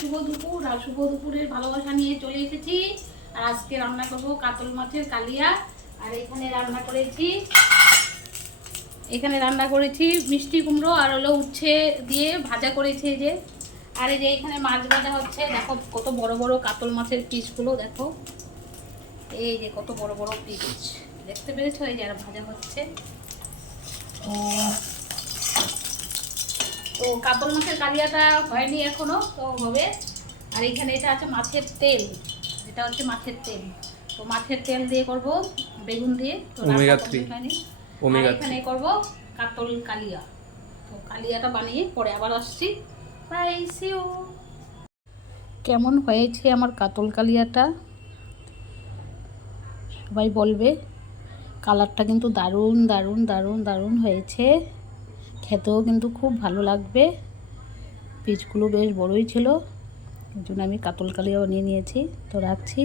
শুভ দুপুর। আর শুভ দুপুরের ভালোবাসা নিয়ে চলে এসেছি। আর আজকে রান্না করব কাতল মাছের কালিয়া। আর এখানে রান্না করেছি মিষ্টি কুমড়ো আর হলো উচ্ছে দিয়ে ভাজা করেছি এই যে। আর এই যে এখানে মাছ ভাজা হচ্ছে, দেখো কত বড় বড় কাতল মাছের পিসগুলো দেখো, এই যে কত বড় বড় পিস দেখতে পেরেছো, এই যে আর ভাজা হচ্ছে। তো কাতল মাছের কালিয়াটা হয়নি এখনো, তো হবে। আর এখানে এটা আছে মাছের তেল, এটা হচ্ছে মাছের তেল। তো মাছের তেল দিয়ে করব বেগুন দিয়ে, তো ওমেগা 3 হয়নি। আর ওমেগা 3 এখানে করব কাতল কালিয়া। তো কালিয়াটা বানিয়ে পরে আবার আসছি। Bye, see you. কেমন হয়েছে আমার কাতল কালিয়াটা সবাই বলবে। কালারটা কিন্তু দারুণ দারুণ দারুণ দারুণ হয়েছে, খেতেও কিন্তু খুব ভালো লাগবে। পিসগুলো বেশ বড়ই ছিল, এই জন্য আমি কাতল কালিয়া বানিয়ে নিয়েছি। তো রাখছি।